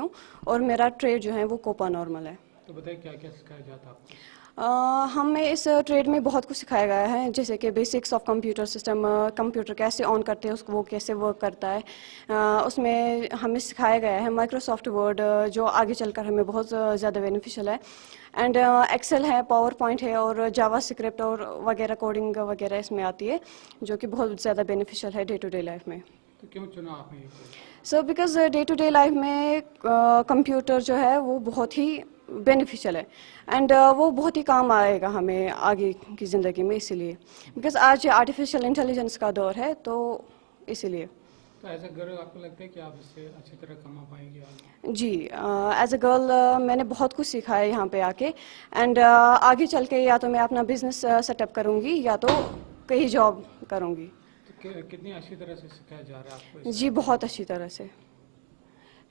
हूँ और मेरा ट्रेड जो है वो कोपा नॉर्मल है। तो बताइए क्या क्या सिखाया जाता है आपको? हमें इस ट्रेड में बहुत कुछ सिखाया गया है, जैसे कि basics of computer system, computer कैसे ऑन करते हैं उसको, वो कैसे वर्क करता है। उसमें हमें सिखाया गया है माइक्रोसॉफ्ट वर्ड, जो आगे चलकर हमें बहुत ज़्यादा बेनिफिशियल है। एंड एक्सेल है, पावर पॉइंट है और जावा स्क्रिप्ट और वगैरह कोडिंग वगैरह इसमें आती है, जो कि बहुत ज़्यादा बेनिफिशियल है डे टू डे लाइफ में। तो क्यों चुना आपने ये course? So because day to day life में कंप्यूटर जो है वो बहुत ही बेनिफिशियल है एंड वो बहुत ही काम आएगा हमें आगे की ज़िंदगी में, इसीलिए बिकॉज आज आर्टिफिशियल इंटेलिजेंस का दौर है, तो इसीलिए। तो एज अ गर्ल आपको लगता है कि आप इससे अच्छी तरह कमा पाएंगे आगे? जी, एज अ गर्ल मैंने बहुत कुछ सीखा है यहाँ पे आके एंड आगे चल के या तो मैं अपना बिजनेस सेटअप करूँगी या तो कहीं जॉब करूँगी। तो कितनी अच्छी तरह से सिखाया जा रहा है आपको जी, बहुत अच्छी तरह से।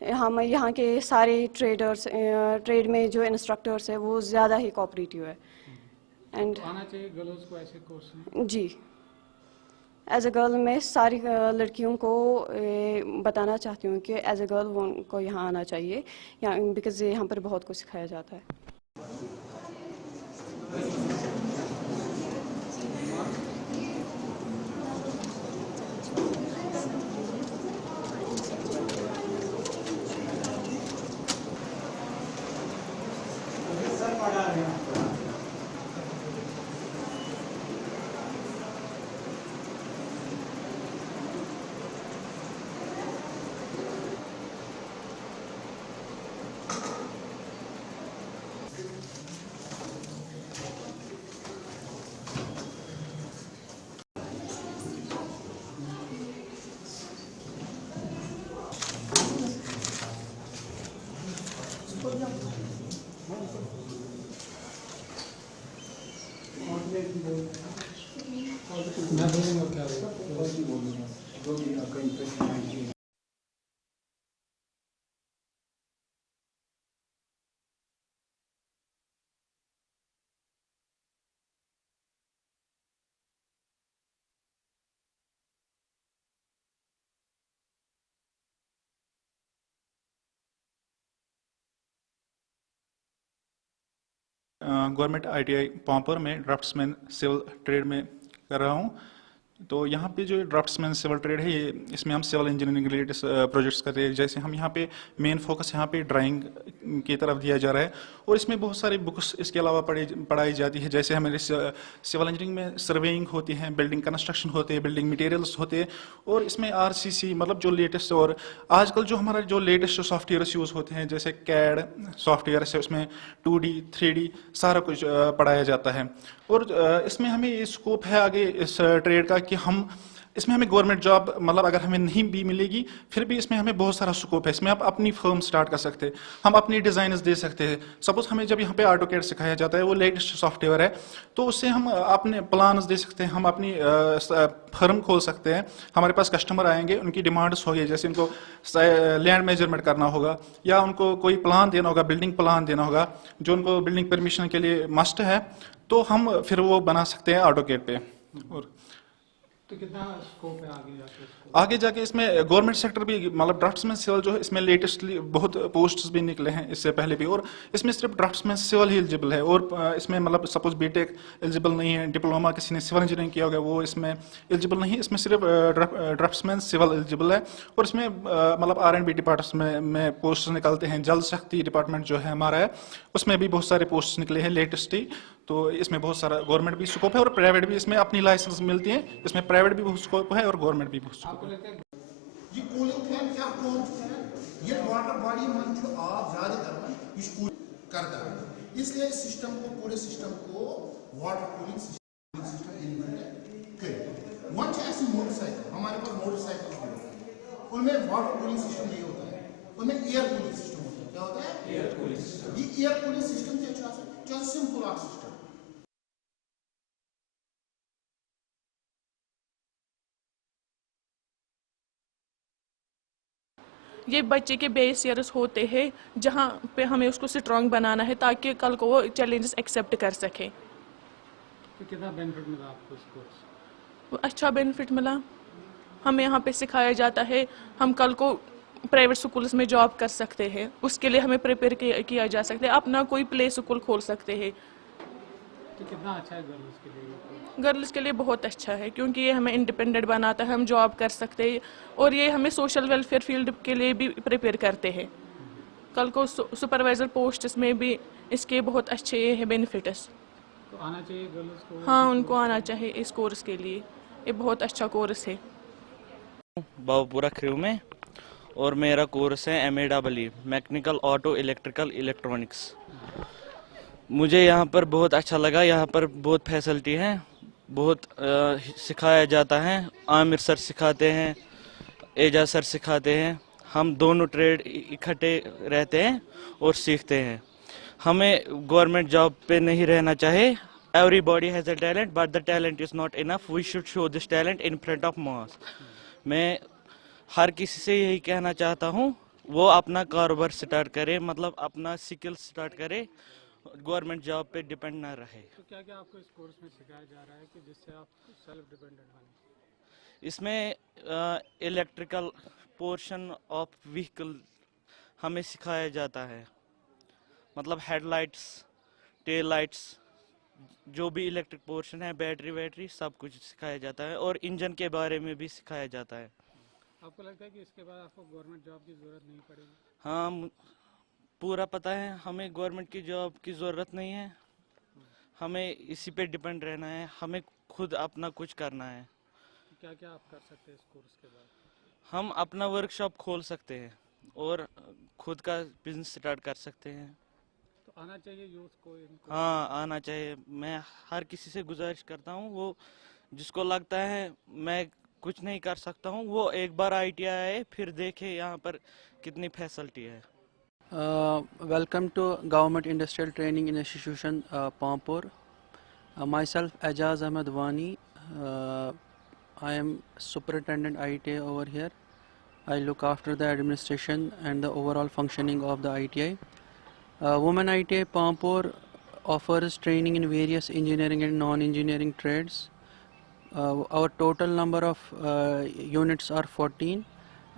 हम यहाँ के सारे ट्रेडर्स, ट्रेड में जो इंस्ट्रक्टर्स है वो ज़्यादा ही कोऑपरेटिव है एंड तो आना चाहिए गर्ल्स को ऐसे कोर्स में? जी, एज अ गर्ल मैं सारी लड़कियों को बताना चाहती हूँ कि एज अ गर्ल वो उनको यहाँ आना चाहिए, यहाँ बिकॉज यहाँ पर बहुत कुछ सिखाया जाता है। मैं बोलूँगा क्या बोलूँगा? गवर्नमेंट आईटीआई पांपोर में ड्राफ्ट्समैन सिविल ट्रेड में कर रहा हूँ। तो यहाँ पे जो ड्राफ्ट्समैन सिविल ट्रेड है, ये इसमें हम सिविल इंजीनियरिंग रिलेटेड प्रोजेक्ट्स करते हैं। जैसे हम यहाँ पे मेन फोकस यहाँ पे ड्राइंग की तरफ दिया जा रहा है और इसमें बहुत सारी बुक्स इसके अलावा पढ़ाई जाती है। जैसे हमारे सिविल इंजीनियरिंग में सर्वेइंग होती है, बिल्डिंग कंस्ट्रक्शन होते हैं, बिल्डिंग मटेरियल्स होते हैं और इसमें आरसीसी मतलब जो लेटेस्ट और आजकल जो हमारा जो लेटेस्ट सॉफ्टवेयर्स यूज़ होते हैं, जैसे कैड सॉफ्टवेयर है, उसमें 2D 3D सारा कुछ पढ़ाया जाता है। और इसमें हमें ये स्कोप है आगे इस ट्रेड का कि हम इसमें हमें गवर्नमेंट जॉब मतलब अगर हमें नहीं भी मिलेगी फिर भी इसमें हमें बहुत सारा स्कोप है। इसमें आप अपनी फर्म स्टार्ट कर सकते हैं, हम अपनी डिज़ाइन्स दे सकते हैं। सपोज हमें जब यहाँ पे ऑटोकैड सिखाया जाता है, वो लेटेस्ट सॉफ्टवेयर है, तो उससे हम अपने प्लान्स दे सकते हैं, हम अपनी फर्म खोल सकते हैं। हमारे पास कस्टमर आएंगे, उनकी डिमांड्स होगी, जैसे उनको लैंड मेजरमेंट करना होगा या उनको कोई प्लान देना होगा, बिल्डिंग प्लान देना होगा जो उनको बिल्डिंग परमिशन के लिए मस्ट है, तो हम फिर वो बना सकते हैं ऑटोकैड पे। और तो कितना स्कोप है आगे जाके इसको? आगे जाके इसमें गवर्नमेंट सेक्टर भी मतलब ड्राफ्ट्समैन सिविल जो है, इसमें लेटेस्टली बहुत पोस्ट्स भी निकले हैं इससे पहले भी, और इसमें सिर्फ ड्राफ्ट्समैन सिविल ही एलिजिबल है। और इसमें मतलब सपोज बीटेक एलिजिबल नहीं है, डिप्लोमा किसी ने सिविल इंजीनियरिंग किया होगा वो इसमें एलिजिबल नहीं है। इसमें सिर्फ ड्राफ्ट्समैन सिविल एलिजिबल है। और इसमें मतलब R&B डिपार्टमेंट में पोस्ट निकलते हैं। जल शक्ति डिपार्टमेंट जो है हमारा है, उसमें भी बहुत सारे पोस्ट निकले हैं लेटेस्ट ही। तो इसमें बहुत सारा गवर्नमेंट भी स्कोप है और प्राइवेट भी, इसमें अपनी लाइसेंस मिलती है। इसमें प्राइवेट भी बहुत स्कोप है और गवर्नमेंट भी बहुत स्कोप आपको है। लगता है ये कूलिंग फैन क्या कौन फैन ये वाटर बॉडी मन जो आप ज्यादा करना ये कूल करता है, इसलिए इस सिस्टम को पूरे सिस्टम को वाटर कूलिंग सिस्टम इम्प्लीमेंट करें। वन ऐसी मोटरसाइकिल, हमारे पास मोटरसाइकिल होता है, उनमें वाटर कूलिंग सिस्टम नहीं होता है, उनमें एयर कूलिंग सिस्टम होता है। क्या होता है? Air cooling system. ये एयर कूलिंग सिस्टम क्या सिंपल आर सिस्टम। ये बच्चे के बेस ईयर्स होते हैं जहाँ पे हमें उसको स्ट्रांग बनाना है ताकि कल को वो चैलेंजेस एक्सेप्ट कर सके। तो कितना बेनिफिट मिला आपको इस कोर्स? अच्छा बेनिफिट मिला, हमें यहाँ पे सिखाया जाता है हम कल को प्राइवेट स्कूल्स में जॉब कर सकते हैं, उसके लिए हमें प्रिपेयर किया जा सकता है, अपना कोई प्ले स्कूल खोल सकते हैं। तो कितना अच्छा है गर्ल्स के लिए ये course? गर्ल्स के लिए बहुत अच्छा है क्योंकि ये हमें इंडिपेंडेंट बनाता है, हम जॉब कर सकते हैं और ये हमें सोशल वेलफेयर फील्ड के लिए भी प्रिपेयर करते हैं। कल को सुपरवाइज़र पोस्ट्स में भी इसके बहुत अच्छे हैं बेनिफिट्स। तो आना चाहिए गर्ल्स को। हाँ, उनको आना चाहिए इस कोर्स के लिए, ये बहुत अच्छा कोर्स है। बाबूपुरा क्रू में, और मेरा कोर्स है MAEE mechanical auto electrical electronics. मुझे यहाँ पर बहुत अच्छा लगा, यहाँ पर बहुत फैसिलिटी है, बहुत सिखाया जाता है। आमिर सर सिखाते हैं, एजाज सर सिखाते हैं, हम दोनों ट्रेड इकट्ठे रहते हैं और सीखते हैं। हमें गवर्नमेंट जॉब पे नहीं रहना चाहिए। Everybody has a talent but the talent is not enough, we should show this talent in front of mass. मैं हर किसी से यही कहना चाहता हूँ, वो अपना कारोबार स्टार्ट करे, मतलब अपना स्किल स्टार्ट करे, गवर्नमेंट जॉब पे डिपेंड ना रहे। तो क्या क्या आपको इस कोर्स में सिखाया जा रहा है कि जिससे आप सेल्फ डिपेंडेंट बने? इसमें इलेक्ट्रिकल पोर्शन ऑफ व्हीकल हमें सिखाया जाता है, मतलब हेडलाइट्स, टेल लाइट्स, जो भी इलेक्ट्रिक पोर्शन है, बैटरी वैटरी सब कुछ सिखाया जाता है, और इंजन के बारे में भी सिखाया जाता है। आपको लगता है कि इसके बाद आपको गवर्नमेंट जॉब की ज़रूरत नहीं पड़ेगी? हाँ, पूरा पता है, हमें गवर्नमेंट की जॉब की ज़रूरत नहीं है, हमें इसी पे डिपेंड रहना है, हमें खुद अपना कुछ करना है। तो क्या क्या आप कर सकते हैं इस कोर्स के बाद? हम अपना वर्कशॉप खोल सकते हैं और खुद का बिजनेस स्टार्ट कर सकते हैं। तो आना चाहिए यूथ को इनको। हाँ, आना चाहिए। मैं हर किसी से गुजारिश करता हूँ, वो जिसको लगता है मैं कुछ नहीं कर सकता हूँ, वो एक बार ITI आए, फिर देखे यहाँ पर कितनी फैसिलिटी है। Welcome to Government Industrial Training Institution, Pampur. Myself, Ajaz Ahmed Wani. I am Superintendent ITI over here. I look after the administration and the overall functioning of the ITI. Women ITI Pampur offers training in various engineering and non-engineering trades. Our total number of units are 14,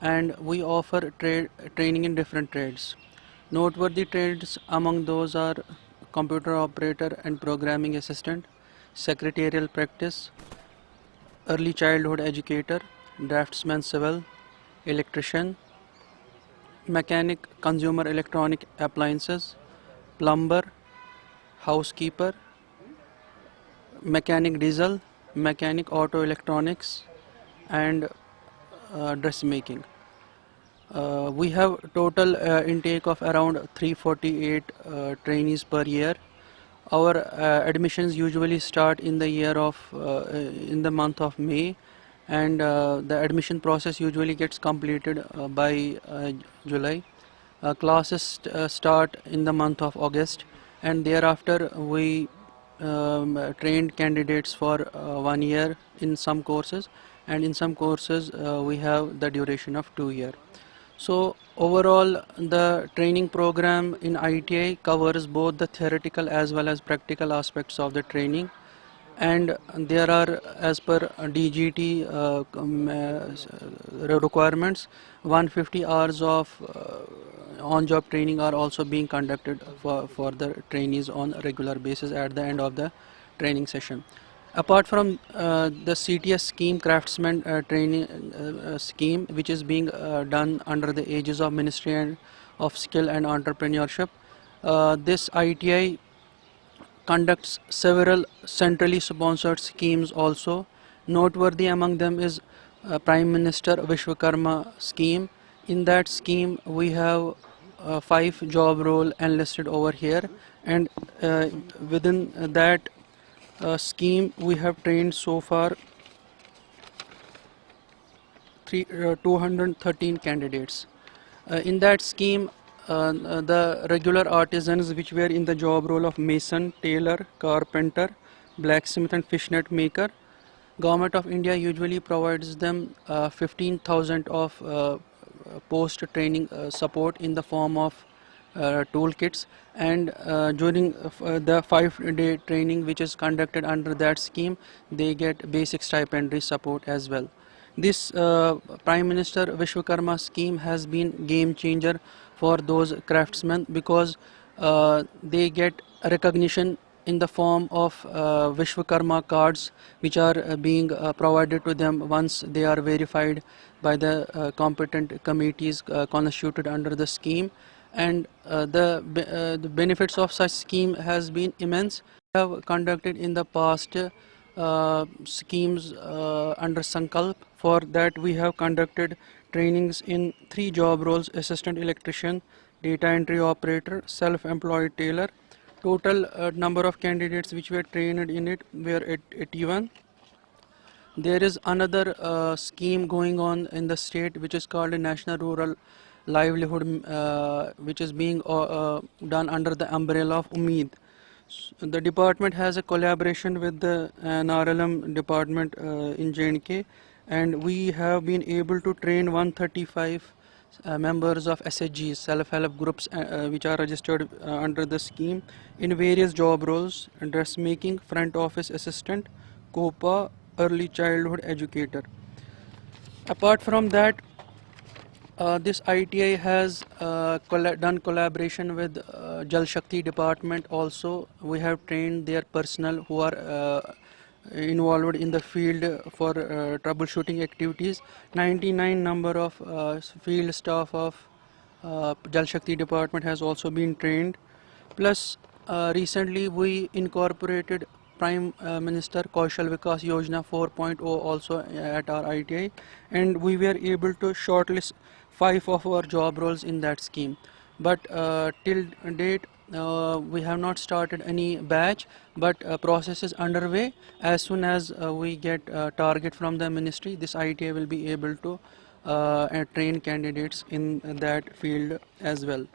and we offer training in different trades. Noteworthy trades among those are computer operator and programming assistant, secretarial practice, early childhood educator, draftsman civil, electrician, mechanic consumer electronic appliances, plumber, housekeeper, mechanic diesel, mechanic auto electronics, and dressmaking. We have total intake of around 348 trainees per year. Our admissions usually start in the year of in the month of May, and the admission process usually gets completed by July. Classes start in the month of August, and thereafter we trained candidates for 1 year in some courses, and in some courses we have the duration of 2 years. So overall, the training program in ITI covers both the theoretical as well as practical aspects of the training, and there are, as per DGT requirements, 150 hours of on-job training are also being conducted for the trainees on a regular basis at the end of the training session. Apart from the CTS scheme, craftsman training scheme, which is being done under the aegis of Ministry of Skill and Entrepreneurship, this ITI conducts several centrally sponsored schemes also. Noteworthy among them is Prime Minister Vishwakarma scheme. In that scheme, we have 5 job role enlisted over here, and within that scheme we have trained so far 213 candidates. In that scheme, the regular artisans which were in the job role of mason, tailor, carpenter, blacksmith and fishnet maker, Government of India usually provides them 15,000 of post training support in the form of toolkits, and during the 5-day training which is conducted under that scheme, they get basic stipendary support as well. This Prime Minister Vishwakarma scheme has been game changer for those craftsmen because they get recognition in the form of Vishwakarma cards, which are being provided to them once they are verified by the competent committees constituted under the scheme. And the benefits of such scheme has been immense. We have conducted in the past schemes under Sankalp. For that, we have conducted trainings in 3 job roles: assistant electrician, data entry operator, self-employed tailor. Total number of candidates which were trained in it were at 81. There is another scheme going on in the state which is called a National Rural Livelihood, which is being done under the umbrella of Umeed. The department has a collaboration with the NRLM department in J&K, and we have been able to train 135 members of SHGs, self-help groups, which are registered under the scheme in various job roles: dressmaking, front office assistant, COPA, early childhood educator. Apart from that, this ITI has done collaboration with Jal Shakti department also. We have trained their personnel who are involved in the field for troubleshooting activities. 99 number of field staff of Jal Shakti department has also been trained. Plus, recently we incorporated Prime Minister Kaushal Vikas Yojana 4.0 also at our ITI, and we were able to shortlist 5 of our job roles in that scheme. But till date, we have not started any batch, but process is underway. As soon as we get target from the ministry, this ITI will be able to train candidates in that field as well.